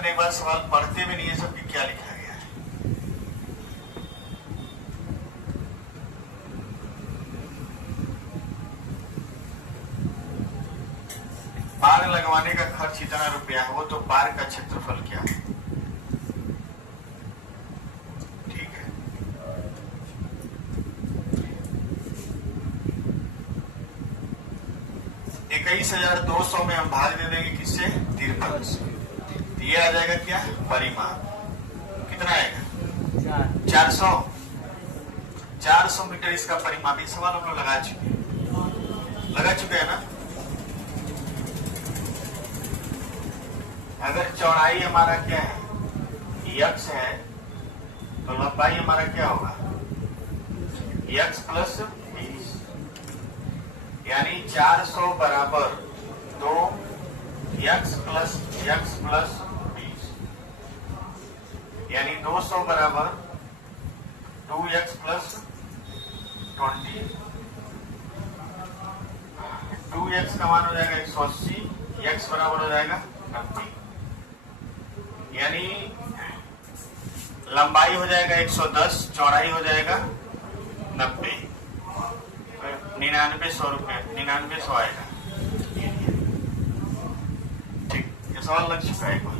करने के बाद सवाल पढ़ते भी नहीं है सब कि क्या लिखा गया है। पार लगवाने का खर्च इतना रुपया है, वो तो पार का क्षेत्रफल क्या है। ठीक है, 21,200 में हम भाग दे देंगे किससे, 53 से। तो ये आ जाएगा क्या, परिमाप कितना आएगा, 400 मीटर इसका परिमाप। ये सवाल हम लोग लगा चुके हैं ना। अगर चौड़ाई हमारा क्या है, x है, तो लंबाई हमारा क्या होगा, x प्लस 20, यानी 400 बराबर 2x प्लस 20, यानी 200 बराबर 2x प्लस 20। 2x का मान हो जाएगा 180, x बराबर हो जाएगा 90, यानी लंबाई हो जाएगा 110, चौड़ाई हो जाएगा 90, 9900 रुपये, 9900 आएगा। ठीक, ये सवाल लग चुका है एक बार,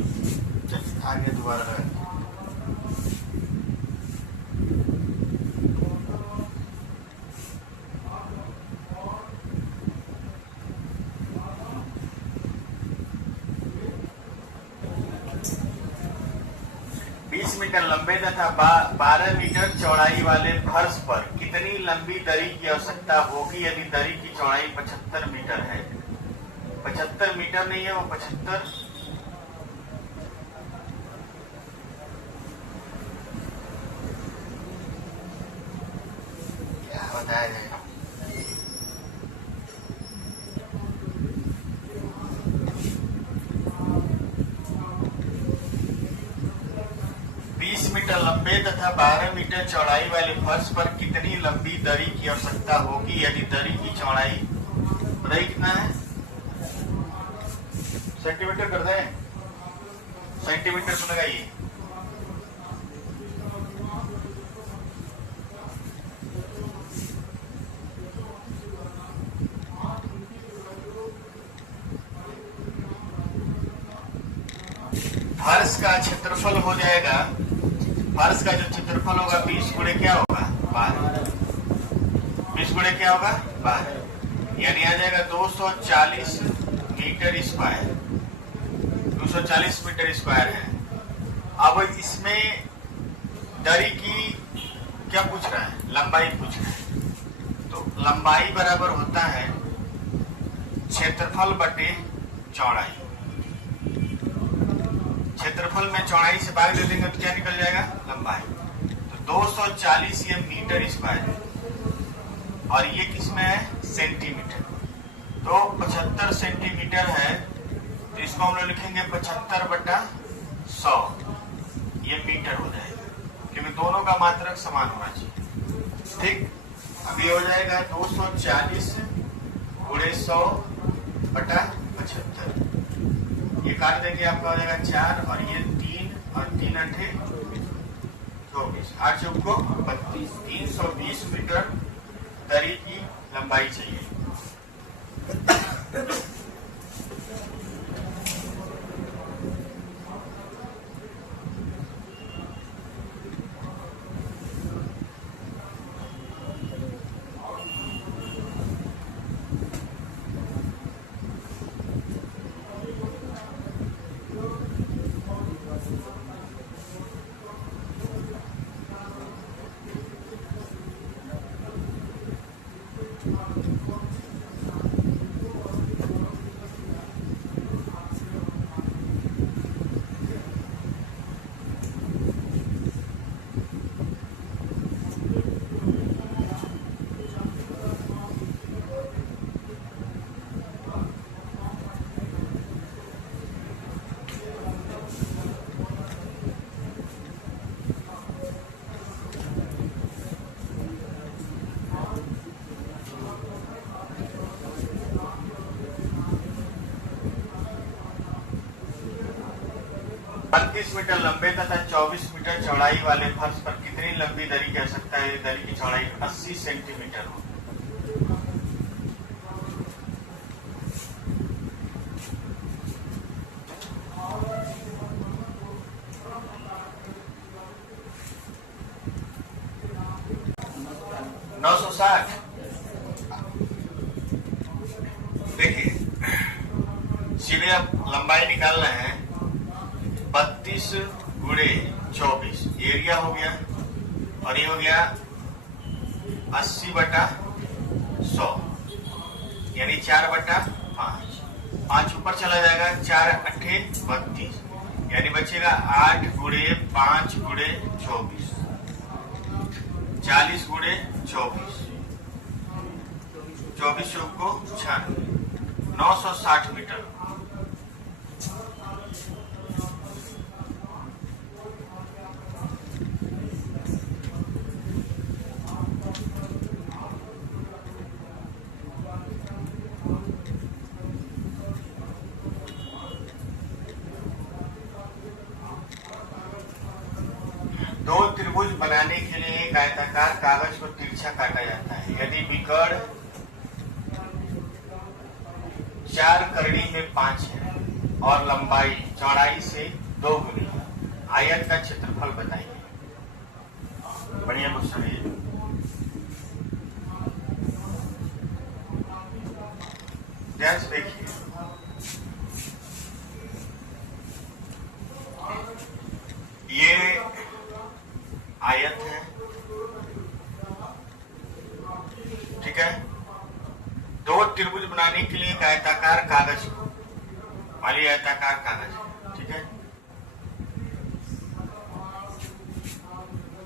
आगे दोबारा लगा। 20 मीटर लंबे तथा 12 मीटर चौड़ाई वाले फर्श पर कितनी लंबी दरी की आवश्यकता होगी यदि दरी की चौड़ाई 75 मीटर है। 75 मीटर नहीं है, वो 75 क्या बताया जाएगा। 20 मीटर लंबे तथा 12 मीटर चौड़ाई वाले फर्श पर कितनी लंबी दरी की आवश्यकता होगी यदि दरी की चौड़ाई बताइए कितना है, सेंटीमीटर कर दें, सेंटीमीटर को लगाइए। फर्श का क्षेत्रफल हो जाएगा, फर्श का जो क्षेत्रफल होगा 20 गुणे क्या होगा 12, 20 गुणे क्या होगा 12, यानी आ जाएगा 240 मीटर स्क्वायर, 240 मीटर स्क्वायर है। अब इसमें दरी की क्या पूछ रहा है, लंबाई पूछ रहा है, तो लंबाई बराबर होता है क्षेत्रफल बटे चौड़ाई। क्षेत्रफल में चौड़ाई से भाग दे देंगे तो क्या निकल जाएगा, लंबाई। तो 240 ये मीटर स्क्वायर है और ये किसमें है, सेंटीमीटर। तो 75 सेंटीमीटर है, तो इसको हम लोग लिखेंगे 75 बटा 100, ये मीटर हो जाएगा, क्योंकि दोनों का मात्रक समान होना चाहिए। ठीक, अभी हो जाएगा 240 गुणे 100 बटा 75, ये काट देंगे आपका हो जाएगा 4 और ये 3 और 3 8 24, 8 चौक को 32, 320 मीटर दरी की लंबाई चाहिए। 32 मीटर लंबे तथा 24 मीटर चौड़ाई वाले फर्श पर कितनी लंबी दरी कह सकता है? दरी की चौड़ाई 80 सेंटीमीटर हो। देखिए सीधे आप लंबाई निकाल रहे हैं 32 गुणे 24 एरिया हो गया और ये हो गया 80/100 यानी 4/5 5 ऊपर चला जाएगा 4 अट्ठे 32 यानी बचेगा 8 गुणे 5 गुणे 24 40 गुणे 24 24 को 960 मीटर। दो त्रिभुज बनाने के लिए एक आयताकार कागज को तिरछा काटा जाता है। यदि विकर्ण 4 करड़ी में 5 है और लंबाई चौड़ाई से 2 गुनी है, आयत का क्षेत्रफल बताइए। बढ़िया क्वेश्चन है। ध्यान से देखिए, ये आयत है, ठीक है। दो त्रिभुज बनाने के लिए एक आयताकार कागज वाली आयताकार कागज है, ठीक है।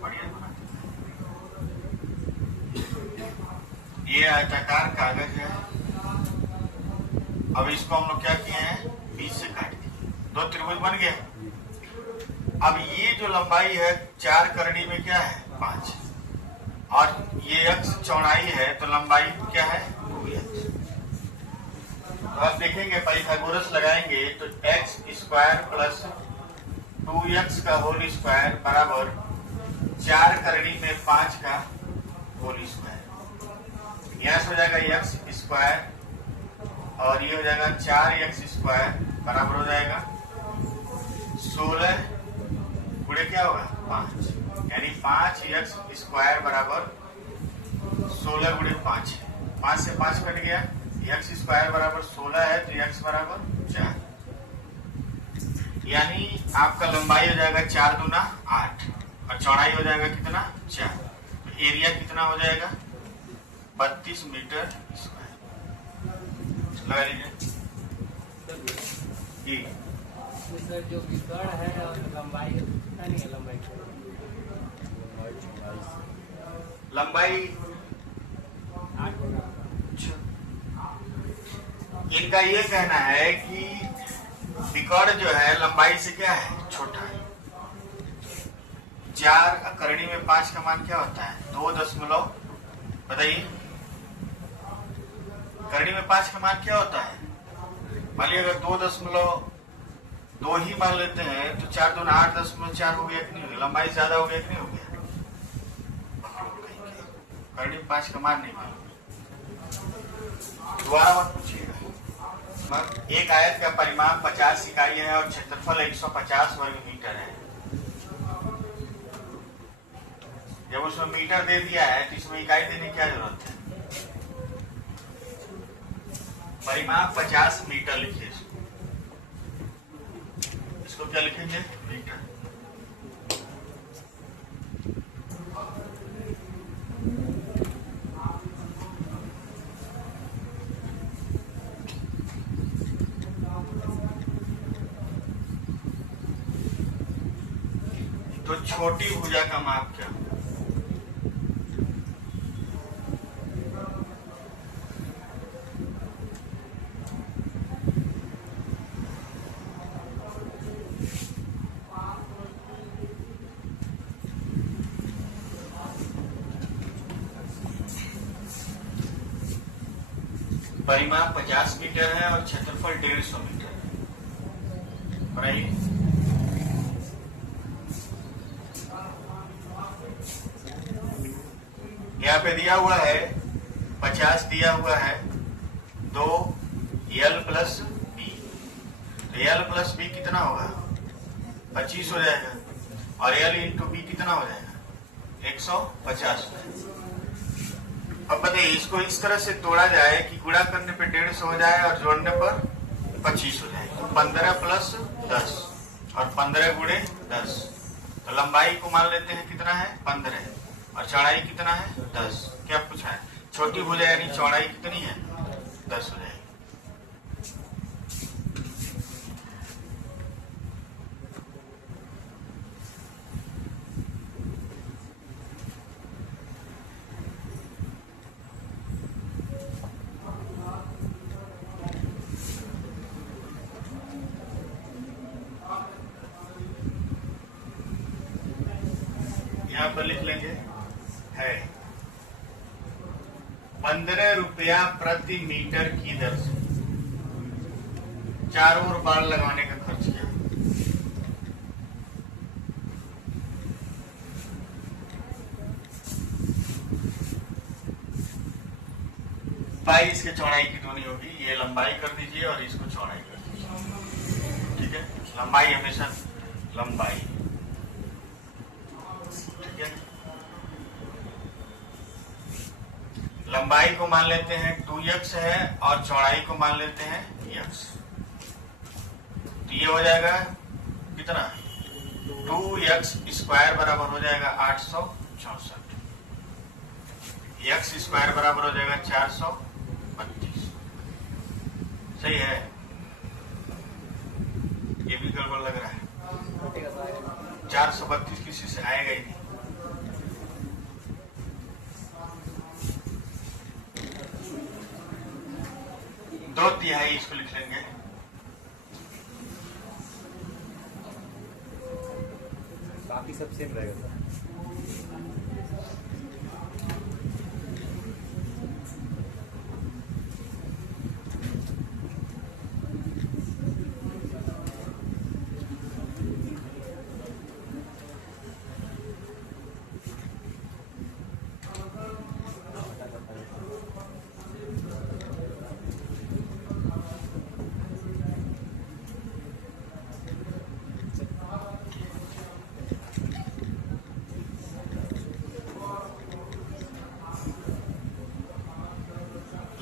बढ़िया, ये आयताकार कागज है। अब इसको हम लोग क्या किए हैं, बीच से काट दिए, दो त्रिभुज बन गया। अब ये जो लंबाई है 4 करड़ी में क्या है 5 और ये x चौड़ाई है तो लंबाई क्या है 2x। तो आप देखेंगे पाइथागोरस लगाएंगे तो x² प्लस 2x का होल स्क्वायर बराबर 4 करड़ी में 5 का होल स्क्वायर। यहां से हो जाएगा x² और ये हो जाएगा 4x² बराबर हो जाएगा 16 गुणे क्या होगा 5 यानी 5x² बराबर 16 गुणे 5 से 5 कट गया। x² बराबर 16 है तो x बराबर 4 यानी आपका लंबाई हो जाएगा 4 दूना 8 और चौड़ाई हो जाएगा कितना 4। तो एरिया कितना हो जाएगा 32 मीटर स्क्वायर। लगा लीजिए। सर जो विकर्ण है और लंबाई कितना नहीं है, लंबाई इनका ये कहना है कि विकर्ण जो है लंबाई से क्या है छोटा है। 4 करड़ी में 5 का मान क्या होता है 2 बताइए। करड़ी में 5 का मान क्या होता है, मान लीजिए अगर 2 ही मान लेते हैं तो 4 दूना 8.4 हो गया कि नहीं हो गया, लंबाई ज्यादा हो गया कि नहीं हो गया। करड़ी में 5 का मान नहीं मालूम, दोबारा मत पूछिएगा। एक आयत का परिमाप 50 इकाई है और क्षेत्रफल 150 वर्ग मीटर है। जब उसमें मीटर दे दिया है तो इसमें इकाई देने की क्या जरूरत है। परिमाप 50 मीटर लिखिए, इसको क्या लिखेंगे मीटर। तो छोटी भुजा का माप क्या, परिमाप 50 मीटर है और क्षेत्रफल 150 मीटर है। यहाँ पे दिया हुआ है 50 दिया हुआ है, तो L प्लस बी, तो L प्लस बी कितना होगा 25 हो जाएगा, और L इंटू बी कितना हो जाएगा 150 हो जाएगा। अब बताइए इसको इस तरह से तोड़ा जाए कि गुणा करने पे 150 हो जाए और जोड़ने पर 25 हो जाए, तो 15 प्लस 10 और 15 गुणे 10, तो लंबाई को मान लेते हैं कितना है 15 और चौड़ाई कितना है 10। क्या पूछा है, छोटी भुजा यानी चौड़ाई कितनी है 10 हो जाएगी। यहाँ पर लिख लेंगे है 15 रुपया प्रति मीटर की दर से चारों ओर बाड़ लगाने का खर्च किया। लंबाई इसके चौड़ाई की दूनी होगी, ये लंबाई कर दीजिए और इसको चौड़ाई कर दीजिए। ठीक है, लंबाई हमेशा लंबाई, ठीक है। लंबाई को मान लेते हैं 2x है और चौड़ाई को मान लेते हैं x, तो ये हो जाएगा कितना 2x स्क्वायर बराबर हो जाएगा 864, x स्क्वायर बराबर हो जाएगा 432। सही है, ये भी गड़बड़ लग रहा है, 432 किसी से आएगा ही नहीं। 2/3 इसको लिख लेंगे, बाकी सब सेम रहेगा सर।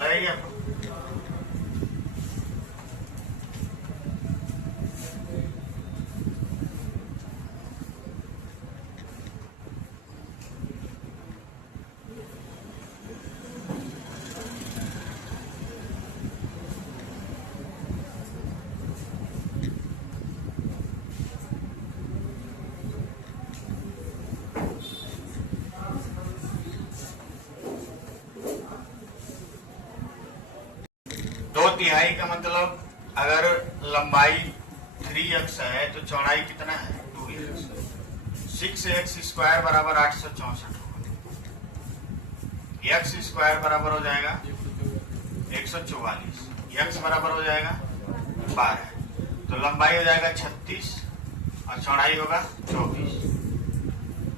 लगेगी आपको? दो तिहाई का मतलब अगर लंबाई 3x है तो चौड़ाई कितना है 2x। 6x स्क्वायर बराबर 864 होगा, x स्क्वायर बराबर हो जाएगा 144, x बराबर हो जाएगा 12, तो लंबाई हो जाएगा 36 और चौड़ाई होगा 24।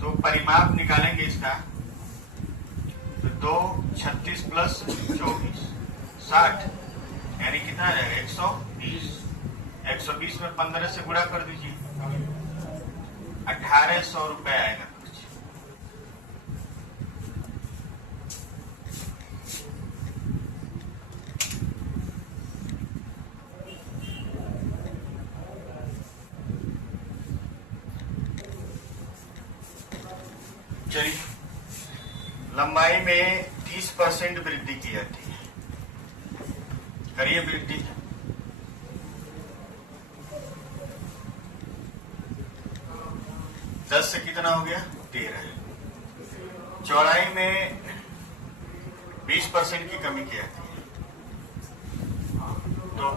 तो परिमाप निकालेंगे इसका, तो 2 36 प्लस 24 60, यानी कितना आ जाएगा 120। 120 में 15 से गुणा कर दीजिए, 1800 रुपए आएगा कुछ। चलिए, लंबाई में 30% वृद्धि की जाती है, करिए वृद्धि। दस से कितना हो गया 13। चौड़ाई में 20% की कमी की जाती है, तो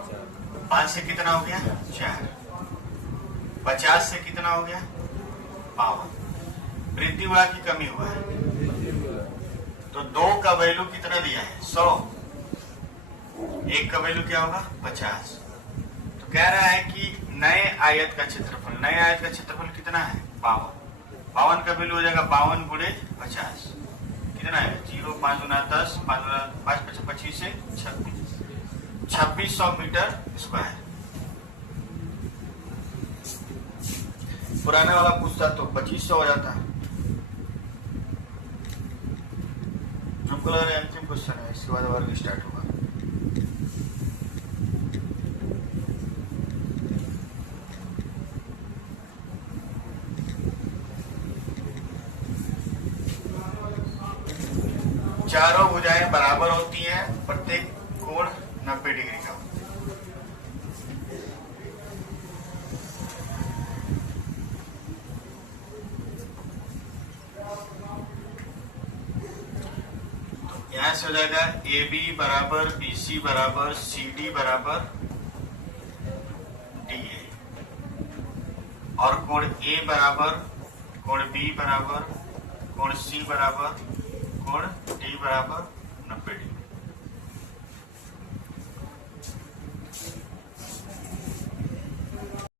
5 से कितना हो गया 4। 50 से कितना हो गया 52। वृद्धि हुआ कि कमी हुआ है, तो 2 का वैल्यू कितना दिया है 100, 1 का वैल्यू क्या होगा 50। तो कह रहा है कि नए आयत का क्षेत्रफल, नए आयत का क्षेत्रफल कितना है 52। 52 का वैल्यू हो जाएगा 52 गुणे 50, कितना है 0 5 गुना 10 5 गुना 5 25 25 से 2600 मीटर स्क्वायर। पुराना वाला पूछता तो 2500 हो जाता। हमको लग रहा है अंतिम क्वेश्चन है, इसके बाद वर्ग स्टार्ट होगा। चारों भुजाएं बराबर होती हैं, प्रत्येक कोण 90 डिग्री का। यहां से हो जाएगा AB बराबर BC बराबर CD बराबर DA, और कोण A बराबर कोण B बराबर कोण C बराबर कोण D बराबर